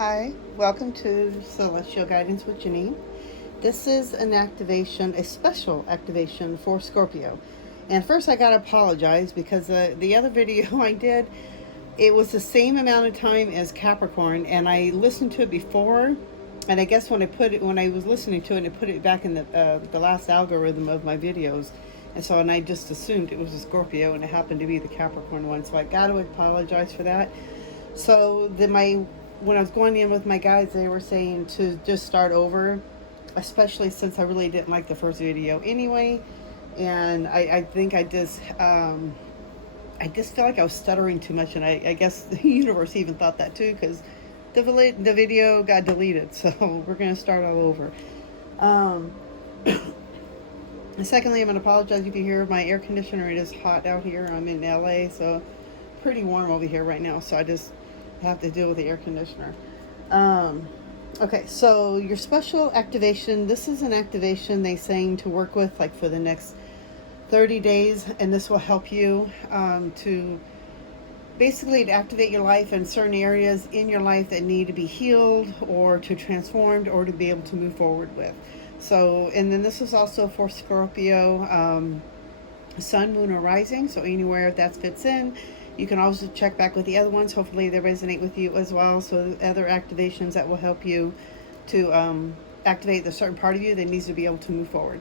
Hi, welcome to Celestial Guidance with Janine. This is an activation, a special activation for Scorpio. And first I gotta apologize because the other video I did, it was the same amount of time as Capricorn, and I listened to it before, and I guess when I was listening to it, it put it back in the last algorithm of my videos, and I just assumed it was a Scorpio, and it happened to be the Capricorn one. So I gotta apologize for that. So when I was going in with my guides, they were saying to just start over, especially since I really didn't like the first video anyway, and I think I just feel like I was stuttering too much, and I guess the universe even thought that too, because the video got deleted. So we're gonna start all over. Um, Secondly, I'm gonna apologize if you hear my air conditioner. It is hot out here. I'm in LA, so pretty warm over here right now. So I just have to deal with the air conditioner. Okay, so your special activation, this is an activation they saying to work with like for the next 30 days, and this will help you to basically to activate your life in certain areas in your life that need to be healed or to transformed or to be able to move forward with. So, and then this is also for Scorpio, sun, moon, or rising. So anywhere that fits in. You can also check back with the other ones. Hopefully they resonate with you as well. So other activations that will help you to activate the certain part of you that needs to be able to move forward.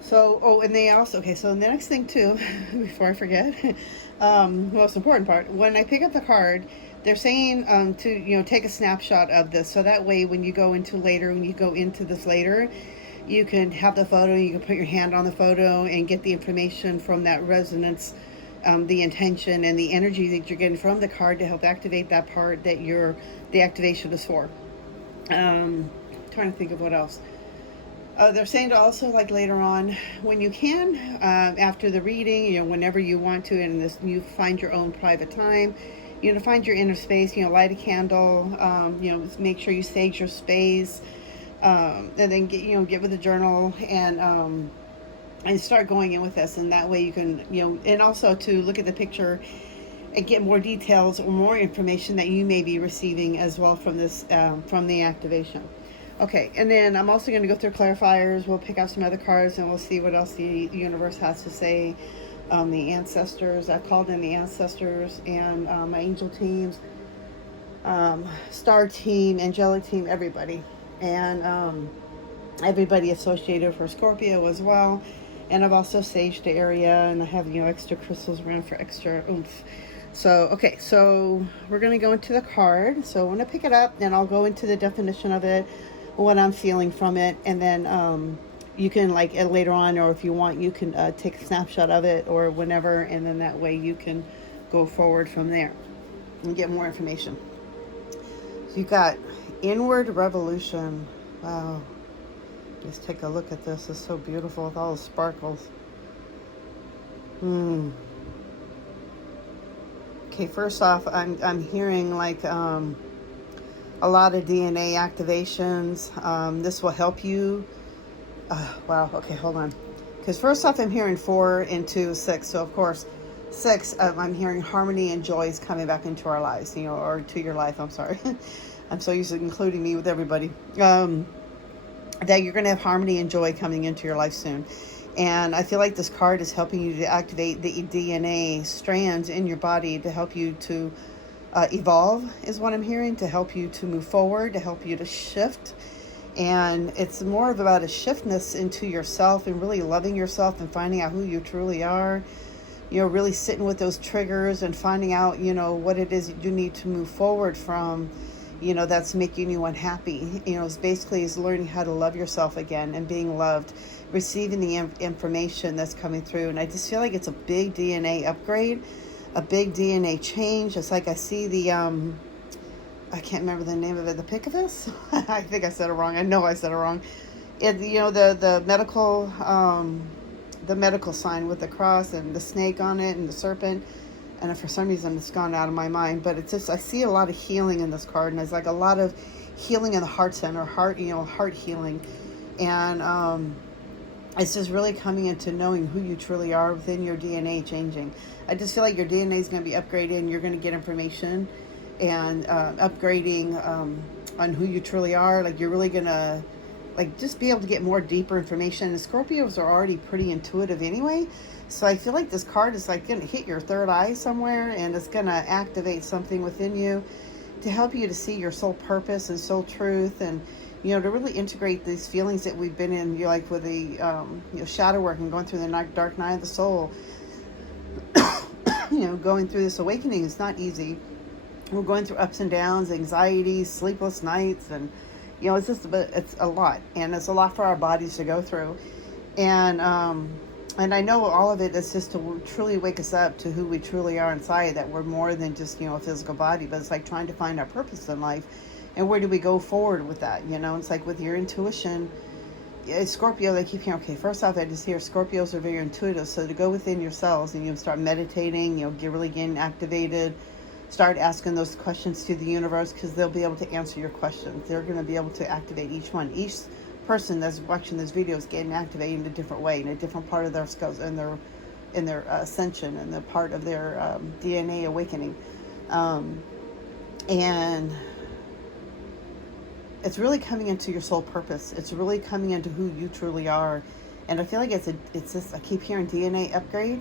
So, and they also, okay, so the next thing too, before I forget, most important part, when I pick up the card, they're saying to, take a snapshot of this. So that way when you go into this later, you can have the photo, you can put your hand on the photo and get the information from that resonance, the intention and the energy that you're getting from the card to help activate that part that the activation is for. Trying to think of what else. They're saying to also, like later on, when you can, after the reading, whenever you want to, and you find your own private time, find your inner space, light a candle, make sure you sage your space, and then get with a journal and start going in with this, and that way you can, and also to look at the picture and get more details or more information that you may be receiving as well from this, from the activation. Okay, and then I'm also going to go through clarifiers. We'll pick out some other cards and we'll see what else the universe has to say. The ancestors, I've called in the ancestors and my angel teams, star team, angelic team, everybody. And everybody associated for Scorpio as well. And I've also saged the area, and I have, extra crystals around for extra oomph. So, okay, so we're going to go into the card. So when I pick it up, then I'll go into the definition of it, what I'm feeling from it, and then you can, like, later on, or if you want, you can take a snapshot of it or whenever, and then that way you can go forward from there and get more information. So you got Inward Revolution. Wow. Just take a look at this. It's so beautiful with all the sparkles. Okay, first off, I'm hearing like a lot of DNA activations. This will help you. Wow. Okay, hold on. Because first off, I'm hearing 4 into 6. So of course, 6. I'm hearing harmony and joy is coming back into our lives. Or to your life. I'm sorry. I'm so used to including me with everybody. That you're going to have harmony and joy coming into your life soon. And I feel like this card is helping you to activate the DNA strands in your body to help you to evolve, is what I'm hearing, to help you to move forward, to help you to shift. And it's more of about a shiftness into yourself and really loving yourself and finding out who you truly are. Really sitting with those triggers and finding out, what it is you need to move forward from. That's making you unhappy. It's basically is learning how to love yourself again and being loved, receiving the information that's coming through. And I just feel like it's a big DNA upgrade, a big DNA change. It's like I see the, I can't remember the name of it, the Picavus? I think I said it wrong. I know I said it wrong. The medical sign with the cross and the snake on it and the serpent. And for some reason it's gone out of my mind, but it's just, I see a lot of healing in this card, and it's like a lot of healing in the heart center, heart healing. And it's just really coming into knowing who you truly are within your DNA changing. I just feel like your DNA is going to be upgraded and you're going to get information and upgrading on who you truly are. Like you're really gonna like just be able to get more deeper information. And Scorpios are already pretty intuitive anyway, so I feel like this card is like gonna hit your third eye somewhere, and it's gonna activate something within you to help you to see your soul purpose and soul truth, and to really integrate these feelings that we've been in, like with the shadow work and going through the dark night of the soul. Going through this awakening is not easy. We're going through ups and downs, anxieties, sleepless nights, and it's a lot, and it's a lot for our bodies to go through, and I know all of it is just to truly wake us up to who we truly are inside, that we're more than just a physical body, but it's like trying to find our purpose in life, and where do we go forward with that. It's like with your intuition. Scorpio, they keep hearing, okay, first off, I just hear Scorpios are very intuitive, so to go within yourselves and start meditating, get really getting activated, start asking those questions to the universe, because they'll be able to answer your questions. They're going to be able to activate each one. Each person that's watching this video is getting activated in a different way, in a different part of their skulls, in their ascension, and the part of their DNA awakening, and it's really coming into your soul purpose. It's really coming into who you truly are. And I feel like it's just, I keep hearing DNA upgrade,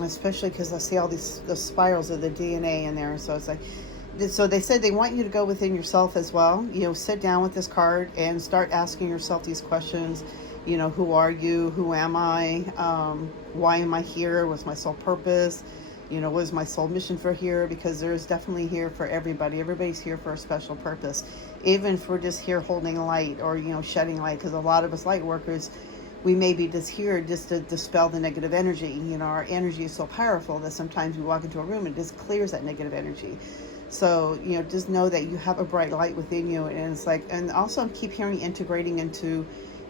especially because I see all the spirals of the DNA in there. So it's like, so they said they want you to go within yourself as well. Sit down with this card and start asking yourself these questions. Who are you? Who am I? Why am I here? What's my soul purpose? What is my soul mission for here? Because there's definitely here for everybody. Everybody's here for a special purpose. Even if we're just here holding light, or, shedding light, because a lot of us light workers, we may be just here just to dispel the negative energy. Our energy is so powerful that sometimes we walk into a room and it just clears that negative energy. So, just know that you have a bright light within you. And it's like, and also I keep hearing integrating into,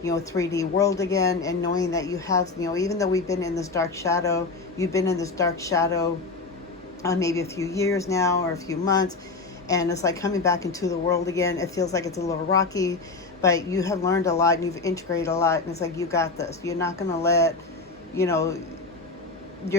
3D world again, and knowing that you have, even though we've been in this dark shadow, you've been in this dark shadow maybe a few years now, or a few months, and it's like coming back into the world again. It feels like it's a little rocky, but you have learned a lot and you've integrated a lot, and it's like, you got this. You're not going to let, you're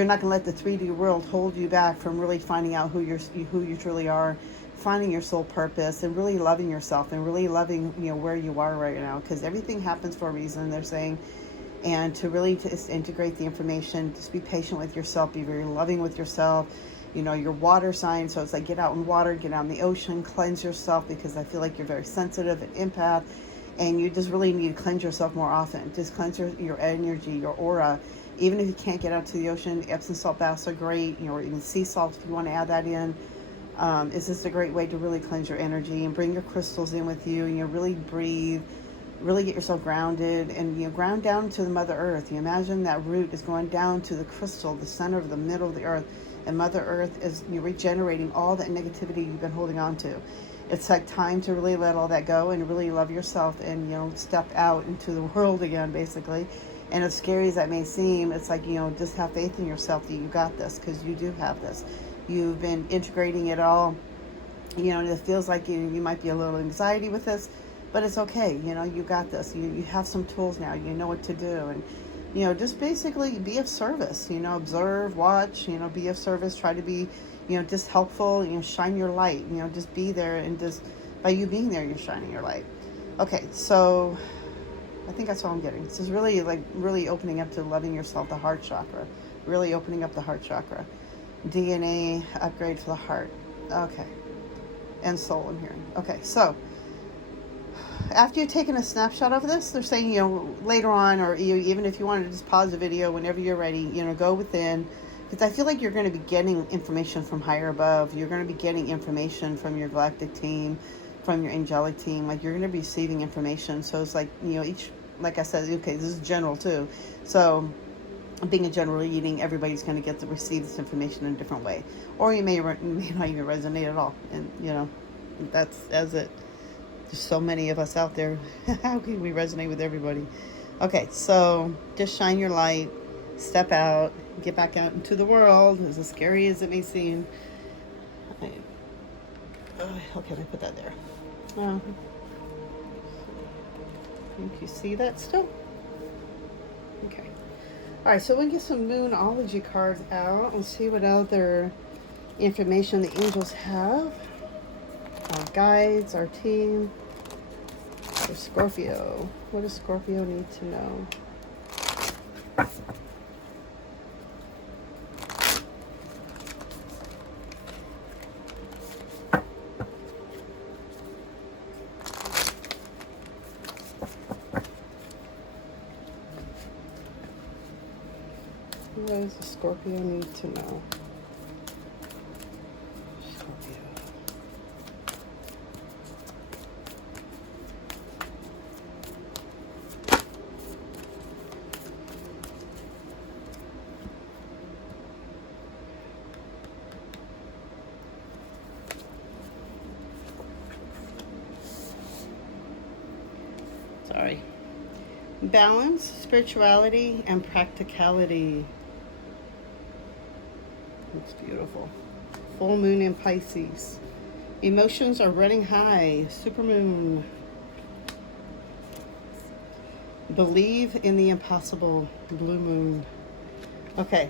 not going to let the 3D world hold you back from really finding out who you truly are, finding your soul purpose, and really loving yourself, and really loving where you are right now, because everything happens for a reason, they're saying. And to really just integrate the information, just be patient with yourself, be very loving with yourself. Your water sign, so it's like, get out in water, get out in the ocean, cleanse yourself, because I feel like you're very sensitive and empath, and you just really need to cleanse yourself more often. Just cleanse your energy, your aura. Even if you can't get out to the ocean, Epsom salt baths are great, or even sea salt if you want to add that in. It's just a great way to really cleanse your energy, and bring your crystals in with you, and really breathe, really get yourself grounded, and ground down to the Mother Earth. You imagine that root is going down to the crystal, the center of the middle of the earth, and Mother Earth is regenerating all that negativity you've been holding on to. It's like time to really let all that go and really love yourself, and step out into the world again, basically. And as scary as that may seem, it's like, just have faith in yourself that you got this, because you do have this. You've been integrating it all, and it feels like you might be a little anxiety with this, but it's okay. You got this. You have some tools now. You know what to do, and just basically be of service. Observe, watch. Be of service. Try to be, just helpful. Shine your light. Just be there, and just by you being there, you're shining your light. Okay, so I think that's all I'm getting. This is really opening up to loving yourself, the heart chakra. Really opening up the heart chakra. DNA upgrade for the heart. Okay. And soul, I'm hearing. Okay, so after you've taken a snapshot of this, they're saying, later on, or even if you want to just pause the video whenever you're ready, go within, because I feel like you're going to be getting information from higher above. You're going to be getting information from your galactic team, from your angelic team. Like, you're going to be receiving information. So it's like, each, like I said, okay, this is general too. So being a general reading, everybody's going to get to receive this information in a different way, or you may not even resonate at all. And that's as it. There's so many of us out there. How can we resonate with everybody? Okay, so just shine your light, step out, get back out into the world, as scary as it may seem. Okay, let me put that there. Think you see that still? Okay. All right, so we can get some Moonology cards out and see what other information the angels have, our guides, our team, for Scorpio. What does Scorpio need to know? What does the Scorpio need to know? Scorpio. Sorry. Balance, spirituality, and practicality. It's beautiful. Full moon in Pisces. Emotions are running high. Supermoon. Believe in the impossible. Blue moon. Okay.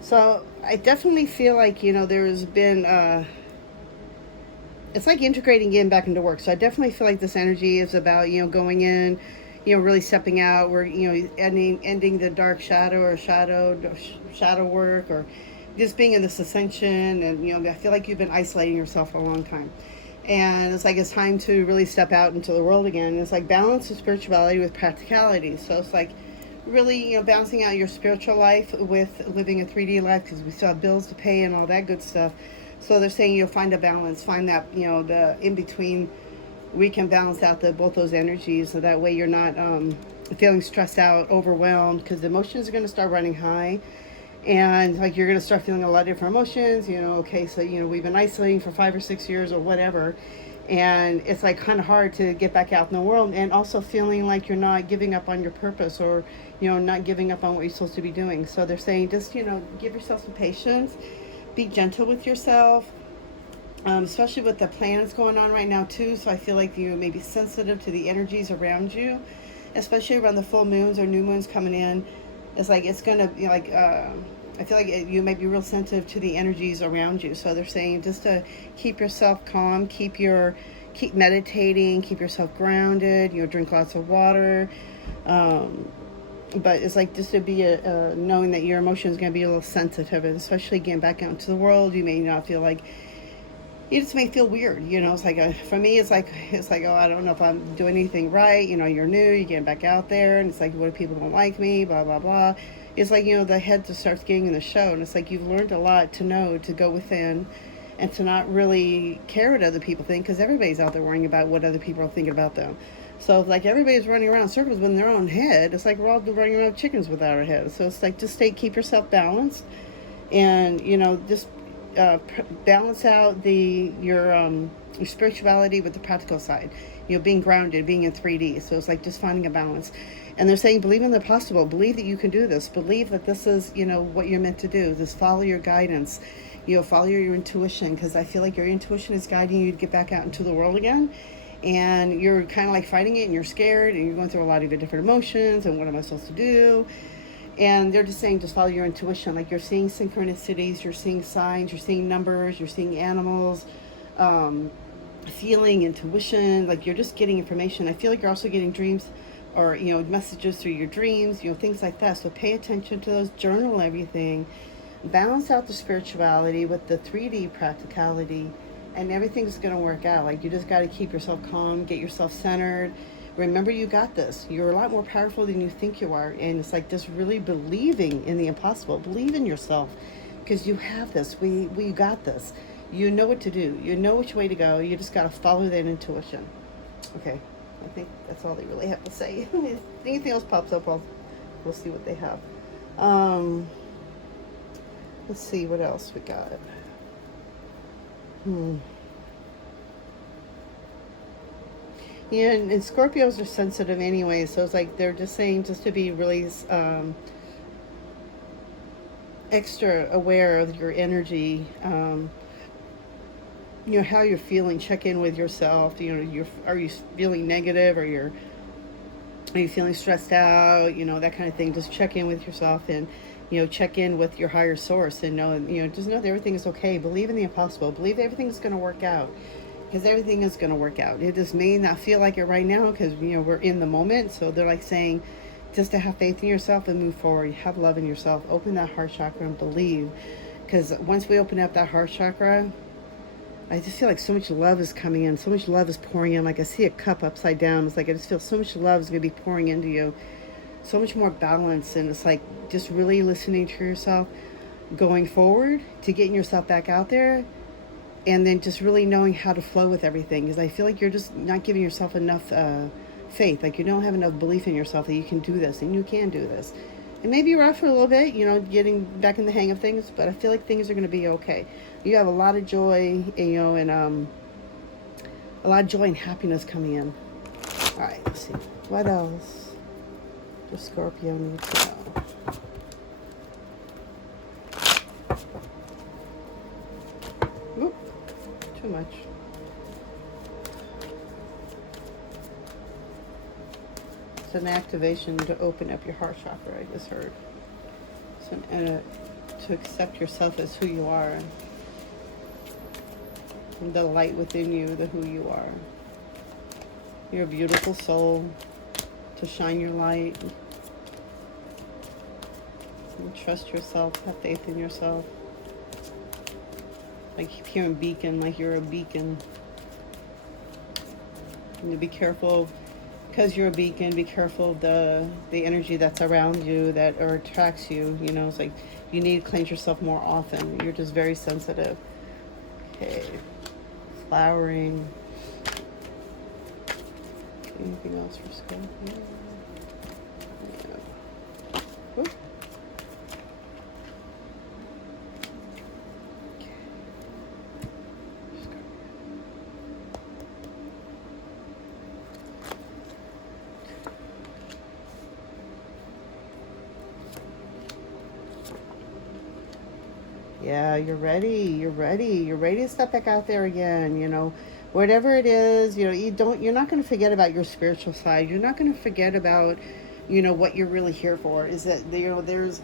So I definitely feel like, there's been, it's like integrating in back into work. So I definitely feel like this energy is about, going in, really stepping out. We're, ending the dark shadow or shadow work, or just being in this ascension. And, I feel like you've been isolating yourself for a long time. And it's like it's time to really step out into the world again. And it's like balance of spirituality with practicality. So it's like really, balancing out your spiritual life with living a 3D life, because we still have bills to pay and all that good stuff. So they're saying you'll find a balance, find that, the in-between. We can balance out both those energies, so that way you're not feeling stressed out, overwhelmed, because the emotions are going to start running high. And like you're going to start feeling a lot of different emotions, okay, so, we've been isolating for 5 or 6 years or whatever. And it's like kind of hard to get back out in the world, and also feeling like you're not giving up on your purpose, or, not giving up on what you're supposed to be doing. So they're saying just, give yourself some patience, be gentle with yourself, especially with the planets going on right now too. So I feel like you may be sensitive to the energies around you, especially around the full moons or new moons coming in. It's like it's gonna be like I feel like you may be real sensitive to the energies around you. So they're saying just to keep yourself calm, keep meditating, keep yourself grounded. Drink lots of water. But it's like just to be knowing that your emotion is going to be a little sensitive, and especially getting back out into the world, you may not feel like, you just may feel weird. It's like for me, it's like oh, I don't know if I'm doing anything right. You're new, you're getting back out there, and it's like, what if people don't like me? Blah blah blah. It's like the head just starts getting in the show, and it's like you've learned a lot to know to go within, and to not really care what other people think, because everybody's out there worrying about what other people are thinking about them. So like everybody's running around in circles in their own head. It's like we're all running around chickens without our heads. So it's like just keep yourself balanced, and just balance out your spirituality with the practical side. Being grounded, being in 3D. So it's like just finding a balance. And they're saying believe in the possible. Believe that you can do this. Believe that this is what you're meant to do. Just follow your guidance. Follow your intuition, because I feel like your intuition is guiding you to get back out into the world again. And you're kind of like fighting it, and you're scared, and you're going through a lot of different emotions, and what am I supposed to do? And they're just saying just follow your intuition. Like you're seeing synchronicities, you're seeing signs, you're seeing numbers, you're seeing animals, feeling, intuition. Like you're just getting information. I feel like you're also getting dreams, or messages through your dreams, things like that. So pay attention to those, journal everything, balance out the spirituality with the 3D practicality, and everything's going to work out. Like you just got to keep yourself calm, get yourself centered. Remember, you got this. You're a lot more powerful than you think you are. And it's like just really believing in the impossible. Believe in yourself, because you have this. We got this. You know what to do. You know which way to go. You just got to follow that intuition. Okay, I think that's all they really have to say. If anything else pops up, we'll see what they have. Let's see what else we got. Yeah, and Scorpios are sensitive anyway, so it's like they're just saying just to be really extra aware of your energy, how you're feeling. Check in with yourself. Are you feeling negative, or are you feeling stressed out? That kind of thing. Just check in with yourself and check in with your higher source and know, just know that everything is okay. Believe in the impossible. Believe everything's going to work out, because everything is going to work out. It just may not feel like it right now because, we're in the moment. So they're like saying just to have faith in yourself and move forward. Have love in yourself. Open that heart chakra and believe. Because once we open up that heart chakra, I just feel like so much love is coming in. So much love is pouring in. Like I see a cup upside down. It's like I just feel so much love is going to be pouring into you. So much more balance. And it's like just really listening to yourself, going forward to getting yourself back out there, and then just really knowing how to flow with everything. Because I feel like you're just not giving yourself enough faith. Like you don't have enough belief in yourself that you can do this and you can do this. It may be rough for a little bit, getting back in the hang of things, but I feel like things are going to be okay. You have a lot of joy, and a lot of joy and happiness coming in. All right, let's see. What else does Scorpio need to know? Oop, too much. It's an activation to open up your heart chakra, I just heard. So, to accept yourself as who you are. And the light within you, the who you are. You're a beautiful soul. To shine your light. And trust yourself. Have faith in yourself. I keep hearing beacon, like you're a beacon. And to be careful, because you're a beacon, be careful of the energy that's around you that or attracts you. It's like you need to cleanse yourself more often. You're just very sensitive. Okay. Flowering. Anything else for Scorpio? Yeah. Oop. Yeah, you're ready. You're ready. You're ready to step back out there again. Whatever it is, you're not going to forget about your spiritual side. You're not going to forget about, what you're really here for. Is that, there's,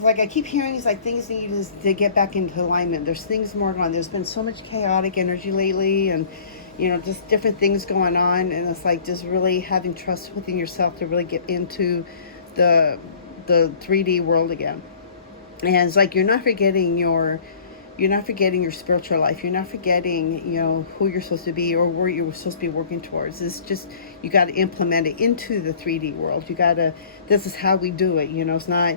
like I keep hearing, is like things need to get back into alignment. There's things more going on. There's been so much chaotic energy lately, and, just different things going on. And it's like just really having trust within yourself to really get into the 3D world again. And it's like you're not forgetting your spiritual life. You're not forgetting, who you're supposed to be or where you're supposed to be working towards. It's just, you got to implement it into the 3D world. This is how we do it. It's not,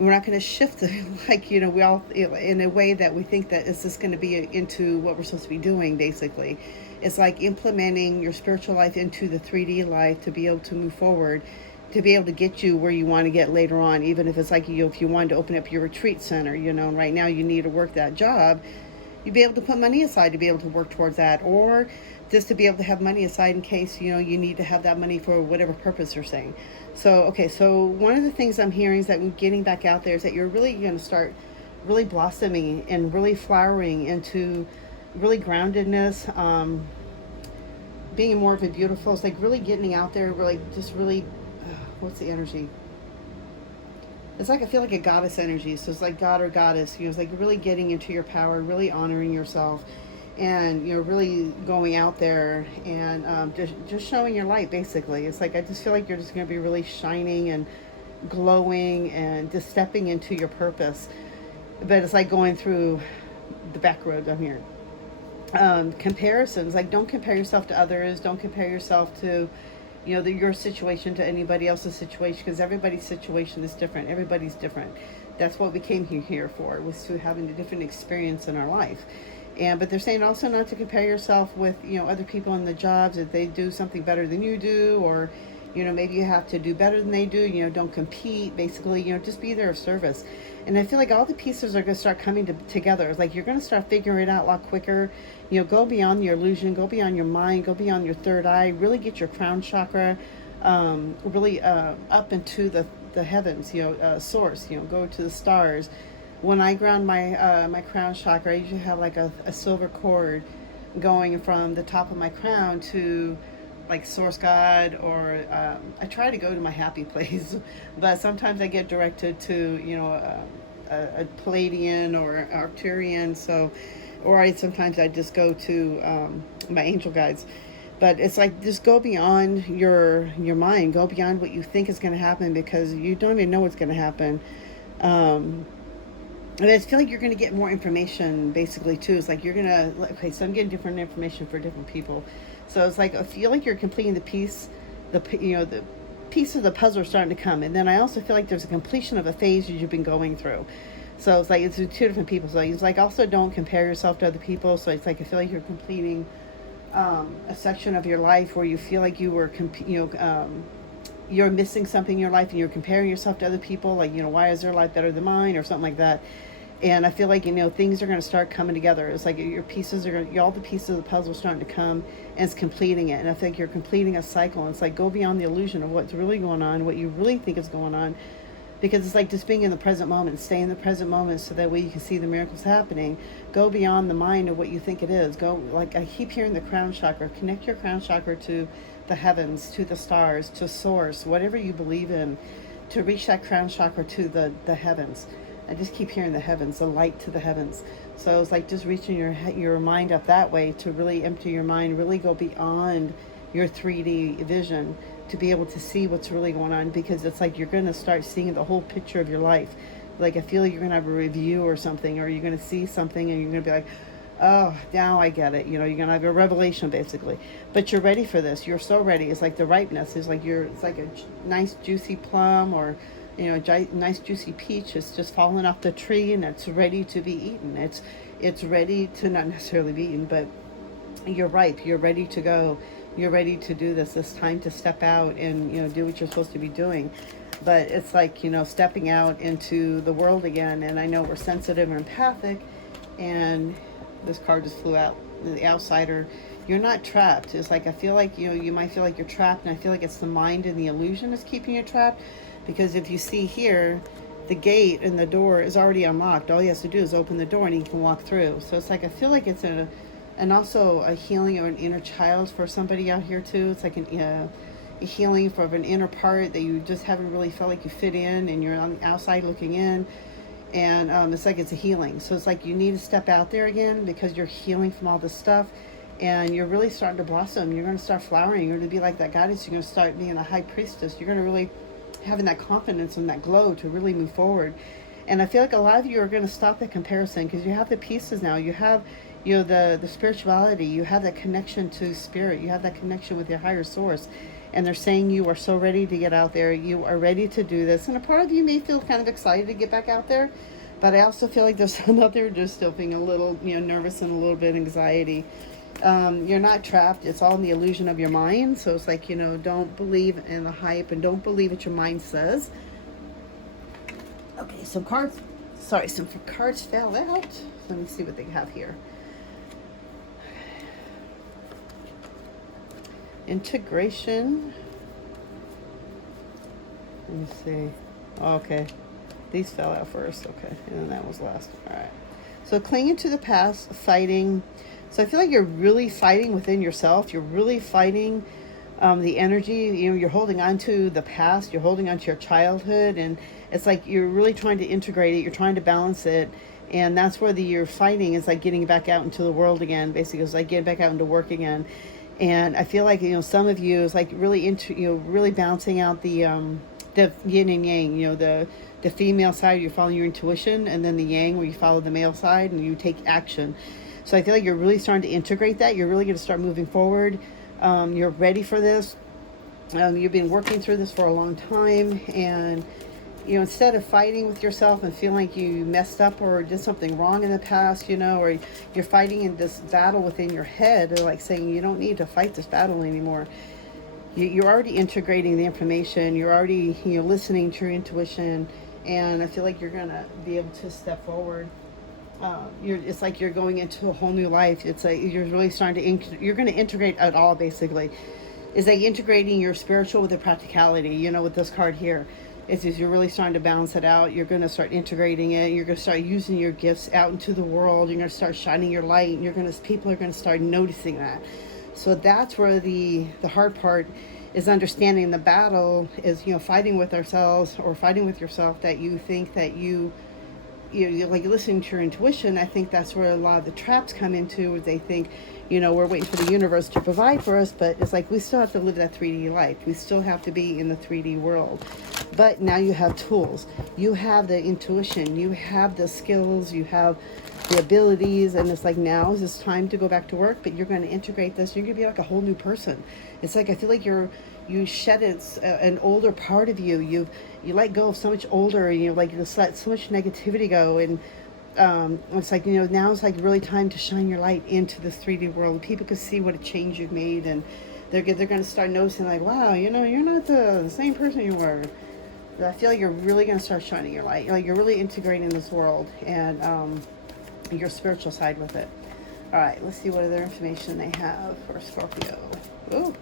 we're not going to shift it like, we all, in a way that we think that it's just going to be into what we're supposed to be doing, basically. It's like implementing your spiritual life into the 3D life to be able to move forward, to be able to get you where you want to get later on, even if it's like if you wanted to open up your retreat center, right now you need to work that job, you'd be able to put money aside to be able to work towards that, or just to be able to have money aside in case, you need to have that money for whatever purpose you're saying. So one of the things I'm hearing is that getting back out there is that you're really going to start really blossoming and really flowering into really groundedness, being more of a beautiful, it's like really getting out there, really just really, what's the energy? It's like I feel like a goddess energy. So it's like God or goddess. It's like really getting into your power, really honoring yourself, and really going out there and just showing your light. Basically, it's like I just feel like you're just going to be really shining and glowing and just stepping into your purpose. But it's like going through the back road down here. Comparisons, like don't compare yourself to others. Don't compare yourself to your situation to anybody else's situation, because everybody's situation is different. Everybody's different. That's what we came here for, was to having a different experience in our life. But they're saying also not to compare yourself with, other people in the jobs, if they do something better than you do, or, maybe you have to do better than they do, don't compete, basically, just be there of service. And I feel like all the pieces are going to start coming together. It's like you're going to start figuring it out a lot quicker. Go beyond your illusion, go beyond your mind, go beyond your third eye, really get your crown chakra really up into the heavens, source, go to the stars. When I ground my crown chakra, I usually have like a silver cord going from the top of my crown to like source God, or I try to go to my happy place, but sometimes I get directed to, a Palladian or Arcturian. So, or sometimes I just go to my angel guides. But it's like, just go beyond your mind, go beyond what you think is going to happen, because you don't even know what's going to happen. And I feel like you're going to get more information, basically, too. It's like you're going to, okay, so I'm getting different information for different people. So it's like, I feel like you're completing the piece, the piece of the puzzle are starting to come. And then I also feel like there's a completion of a phase that you've been going through. So it's like, it's two different people. So it's like, also don't compare yourself to other people. So it's like, I feel like you're completing a section of your life where you feel like you were, you're missing something in your life and you're comparing yourself to other people. Like, why is their life better than mine, or something like that. And I feel like, things are going to start coming together. It's like your pieces are going to, all the pieces of the puzzle are starting to come, and it's completing it. And I think you're completing a cycle. And it's like, go beyond the illusion of what's really going on, what you really think is going on. Because it's like just being in the present moment, stay in the present moment, so that way you can see the miracles happening. Go beyond the mind of what you think it is. Go, like I keep hearing the crown chakra, connect your crown chakra to the heavens, to the stars, to source, whatever you believe in, to reach that crown chakra to the heavens. I just keep hearing the heavens, the light to the heavens. So it's like just reaching your mind up that way, to really empty your mind, really go beyond your 3D vision, to be able to see what's really going on. Because it's like you're going to start seeing the whole picture of your life. Like I feel like you're going to have a review or something, or you're going to see something and you're going to be like, oh, now I get it. You're going to have a revelation, basically. But you're ready for this. You're so ready. It's like the ripeness is like it's like a nice juicy plum, or nice juicy peach. It's just falling off the tree and it's ready to be eaten. It's ready to not necessarily be eaten, but you're ripe. You're ready to go. You're ready to do this. It's time to step out and do what you're supposed to be doing. But it's like stepping out into the world again. And I know we're sensitive and empathic, and this card just flew out. The outsider. You're not trapped. It's like I feel like you might feel like you're trapped, and I feel like it's the mind and the illusion is keeping you trapped. Because if you see here, the gate and the door is already unlocked. All he has to do is open the door and he can walk through. So it's like I feel like it's and also a healing or an inner child for somebody out here too. It's like a healing for an inner part that you just haven't really felt like you fit in, and you're on the outside looking in. And it's like it's a healing. So it's like you need to step out there again, because you're healing from all this stuff. And you're really starting to blossom. You're going to start flowering. You're going to be like that goddess. You're going to start being a high priestess. You're going to really having that confidence and that glow to really move forward. And I feel like a lot of you are going to stop the comparison, because you have the pieces now. You have the spirituality. You have that connection to spirit. You have that connection with your higher source. And they're saying you are so ready to get out there. You are ready to do this. And a part of you may feel kind of excited to get back out there, but I also feel like there's some out there just still feeling a little nervous and a little bit anxiety. You're not trapped. It's all in the illusion of your mind. So it's like, don't believe in the hype, and don't believe what your mind says. Okay, some cards fell out. Let me see what they have here. Integration. Let me see. Okay. These fell out first. Okay. And then that was last. All right. So clinging to the past, fighting. So I feel like you're really fighting within yourself. You're really fighting the energy. You're holding on to the past. You're holding on to your childhood. And it's like you're really trying to integrate it. You're trying to balance it. And that's where you're fighting is like getting back out into the world again. Basically, it's like getting back out into work again. And I feel like, some of you is like really really balancing out the yin and yang, the female side, you're following your intuition, and then the yang, where you follow the male side and you take action. So I feel like you're really starting to integrate that. You're really going to start moving forward. You're ready for this. You've been working through this for a long time. And, instead of fighting with yourself and feeling like you messed up or did something wrong in the past, or you're fighting in this battle within your head, or like saying you don't need to fight this battle anymore. You're already integrating the information. You're already, listening to your intuition. And I feel like you're going to be able to step forward. It's like you're going into a whole new life. It's like you're really starting to you're going to integrate it all, basically. It's like integrating your spiritual with the practicality, with this card here. It's just you're really starting to balance it out. You're going to start integrating it. You're going to start using your gifts out into the world. You're going to start shining your light, and people are going to start noticing that. So that's where the hard part is, understanding the battle is, fighting with ourselves or fighting with yourself, that you think that you like listening to your intuition. I think that's where a lot of the traps come into, where they think, we're waiting for the universe to provide for us, but it's like we still have to live that 3D life. We still have to be in the 3D world. But now you have tools. You have the intuition. You have the skills. You have the abilities. And it's like, now is this time to go back to work, but you're going to integrate this. You're going to be like a whole new person. It's like, I feel like you shed an older part of you. You let go of so much older, you let so much negativity go. And it's like, now it's like really time to shine your light into this 3D world. People can see what a change you've made, and they're going to start noticing, like, wow, you're not the same person you were. But I feel like you're really going to start shining your light. Like, you're really integrating this world and your spiritual side with it. All right, let's see what other information they have for Scorpio. Ooh.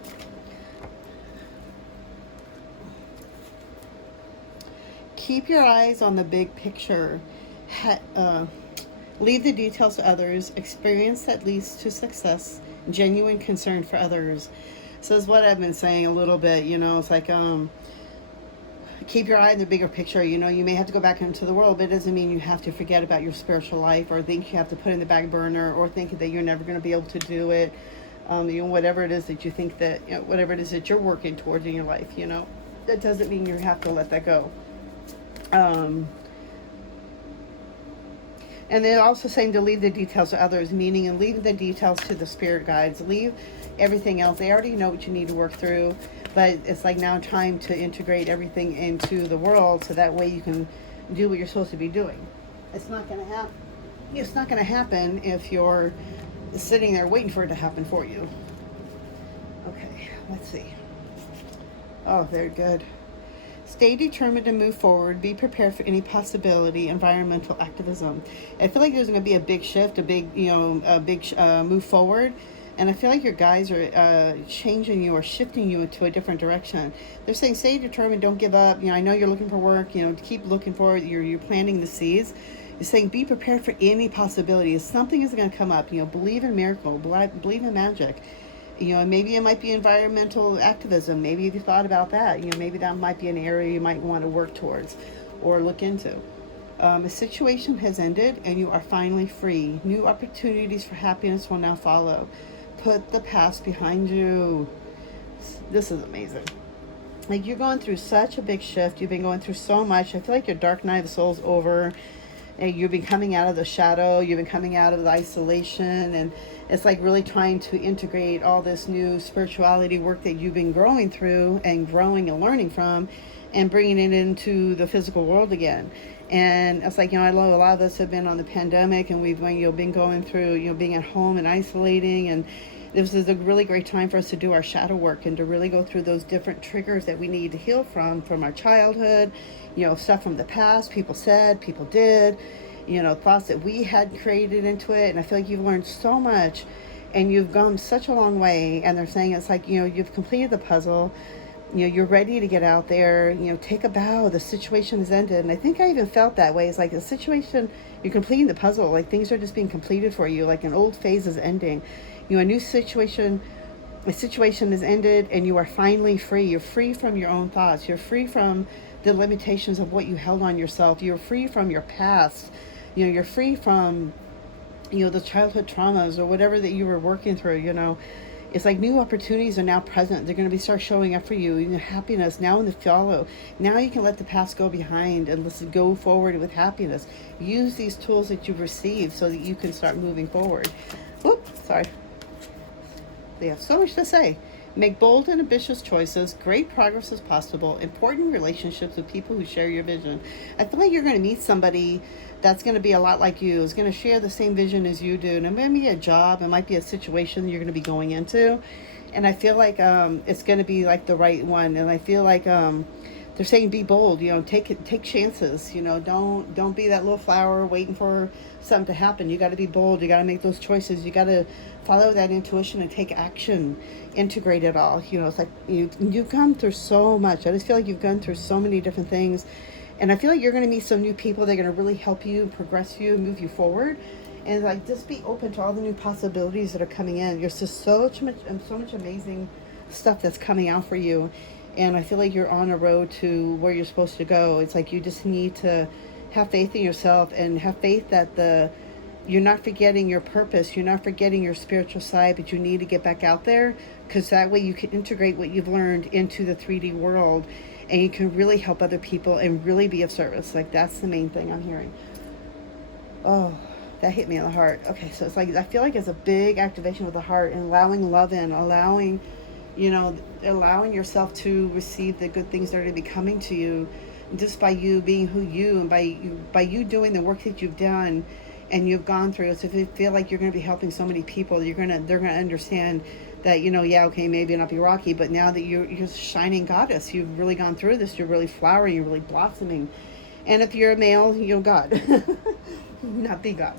Keep your eyes on the big picture. Leave the details to others. Experience that leads to success. Genuine concern for others. So is what I've been saying a little bit. It's like keep your eye on the bigger picture. You may have to go back into the world, but it doesn't mean you have to forget about your spiritual life, or think you have to put in the back burner, or think that you're never going to be able to do it. Whatever it is that you think that, whatever it is that you're working towards in your life, that doesn't mean you have to let that go. And they're also saying to leave the details to others, meaning and leave the details to the spirit guides. Leave everything else. They already know what you need to work through, but it's like now time to integrate everything into the world, so that way you can do what you're supposed to be doing. It's not going to happen. It's not going to happen if you're sitting there waiting for it to happen for you. Okay, let's see. Oh, very good. Stay determined to move forward. Be prepared for any possibility. Environmental activism. I feel like there's going to be a big shift, a big move forward. And I feel like your guys are changing you or shifting you into a different direction. They're saying, stay determined, don't give up. I know you're looking for work, keep looking for it. You're planting the seeds. It's saying, be prepared for any possibility. Something is going to come up. Believe in miracle, believe in magic. Maybe it might be environmental activism. Maybe if you thought about that, maybe that might be an area you might want to work towards or look into. A situation has ended and you are finally free. New opportunities for happiness will now follow. Put the past behind you. This is amazing. Like, you're going through such a big shift. You've been going through so much. I feel like your dark night of the soul's over. And you've been coming out of the shadow. You've been coming out of the isolation. And it's like really trying to integrate all this new spirituality work that you've been growing through and growing and learning from, and bringing it into the physical world again. And it's like, I know a lot of us have been on the pandemic, and we've been going through, being at home and isolating. And this is a really great time for us to do our shadow work and to really go through those different triggers that we need to heal from our childhood, stuff from the past, people said, people did, thoughts that we had created into it. And I feel like you've learned so much and you've gone such a long way. And they're saying it's like, you've completed the puzzle. You're ready to get out there, take a bow. The situation has ended. And I think I even felt that way. It's like the situation, you're completing the puzzle. Like, things are just being completed for you. Like, an old phase is ending. A new situation, a situation has ended, and you are finally free. You're free from your own thoughts. You're free from the limitations of what you held on yourself. You're free from your past. You're free from, the childhood traumas or whatever that you were working through. It's like new opportunities are now present. They're going to start showing up for you. Happiness now in the follow. Now you can let the past go behind and let's go forward with happiness. Use these tools that you've received so that you can start moving forward. Whoop, sorry. They have so much to say. Make bold and ambitious choices. Great progress is possible. Important relationships with people who share your vision. I feel like you're going to meet somebody that's going to be a lot like you. Is going to share the same vision as you do. And it might be a job. It might be a situation you're going to be going into. And I feel like it's going to be like the right one. And I feel like they're saying be bold. Take chances. Don't be that little flower waiting for something to happen. You got to be bold. You got to make those choices. You got to follow that intuition and take action. Integrate it all. It's like you've gone through so much. I just feel like you've gone through so many different things, And I feel like you're going to meet some new people that are going to really help you, progress you, move you forward. And like, just be open to all the new possibilities that are coming in. There's just so much amazing stuff that's coming out for you. And I feel like you're on a road to where you're supposed to go. It's like you just need to have faith in yourself and have faith that you're not forgetting your purpose. You're not forgetting your spiritual side, but you need to get back out there, because that way you can integrate what you've learned into the 3D world, and you can really help other people and really be of service. Like, that's the main thing I'm hearing. Oh, that hit me in the heart. Okay, so it's like, I feel like it's a big activation with the heart, and allowing love in, allowing yourself to receive the good things that are going to be coming to you, just by you being who you, and by you doing the work that you've done and you've gone through. So if you feel like you're going to be helping so many people, they're going to understand that, yeah, okay, maybe not be rocky, but now that you're a shining goddess, you've really gone through this, you're really flowering, you're really blossoming. And if you're a male, you're God, not the God.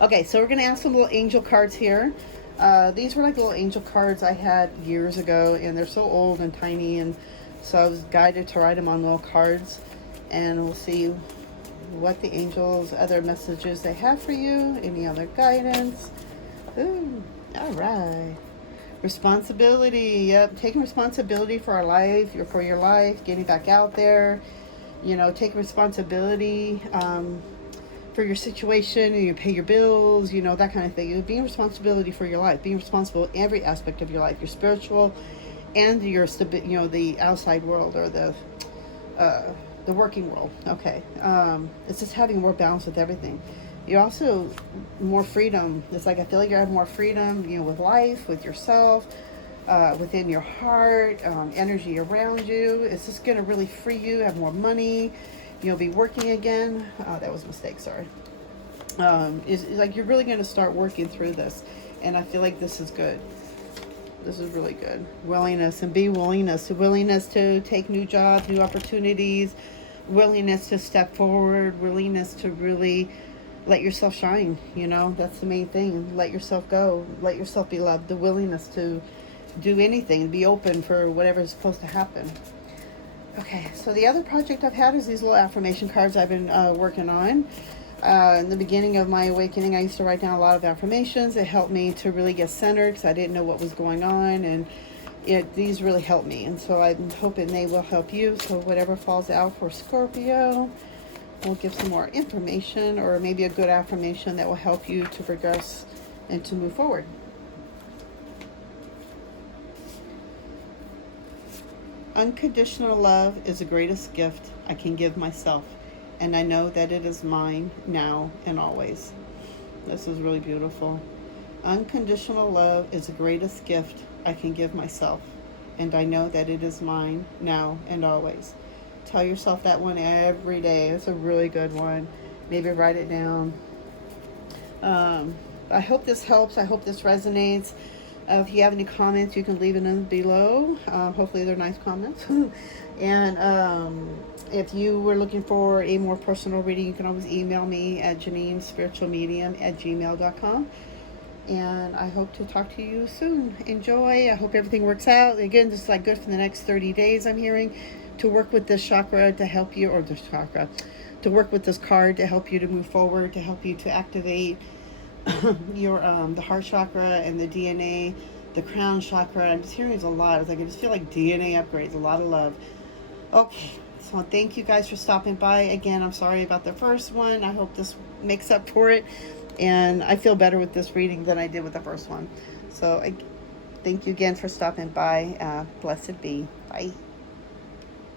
Okay, so we're going to ask some little angel cards here. These were like little angel cards I had years ago, and they're so old and tiny, and so I was guided to write them on little cards, and we'll see what the angels, other messages they have for you, any other guidance. Ooh, all right. Responsibility. Yep, taking responsibility for our life, for your life, getting back out there, taking responsibility for your situation, and you pay your bills, that kind of thing. Being responsibility for your life, being responsible in every aspect of your life, your spiritual and your the outside world, or the working world. Okay. It's just having more balance with everything. You're also more freedom. It's like, I feel like you have more freedom, with life, with yourself, within your heart, energy around you. It's just going to really free you, have more money. You'll be working again. That was a mistake, sorry. It's like you're really going to start working through this. And I feel like this is good. This is really good. Willingness to take new jobs, new opportunities, willingness to step forward, willingness to really let yourself shine. That's the main thing. Let yourself go. Let yourself be loved. The willingness to do anything, be open for whatever's supposed to happen. Okay, so the other project I've had is these little affirmation cards I've been working on. In the beginning of my awakening, I used to write down a lot of affirmations. It helped me to really get centered, because I didn't know what was going on, and these really helped me. And so I'm hoping they will help you. So whatever falls out for Scorpio, we'll give some more information, or maybe a good affirmation that will help you to progress and to move forward. Unconditional love is the greatest gift I can give myself, and I know that it is mine now and always. This is really beautiful. Unconditional love is the greatest gift I can give myself, and I know that it is mine now and always. Tell yourself that one every day. It's a really good one. Maybe write it down. I hope this helps. I hope this resonates. If you have any comments, you can leave them below. Hopefully they're nice comments. And if you were looking for a more personal reading, you can always email me at JanineSpiritualMedium@gmail.com. And I hope to talk to you soon. Enjoy. I hope everything works out. Again, this is like good for the next 30 days, I'm hearing, to work with this chakra to help you, or this chakra, to work with this card to help you to move forward, to help you to activate your the heart chakra and the DNA, the crown chakra. I'm just hearing there's a lot. It's like, I just feel like DNA upgrades, a lot of love. Okay, so thank you guys for stopping by. Again, I'm sorry about the first one. I hope this makes up for it, and I feel better with this reading than I did with the first one. So thank you again for stopping by. Blessed be. Bye.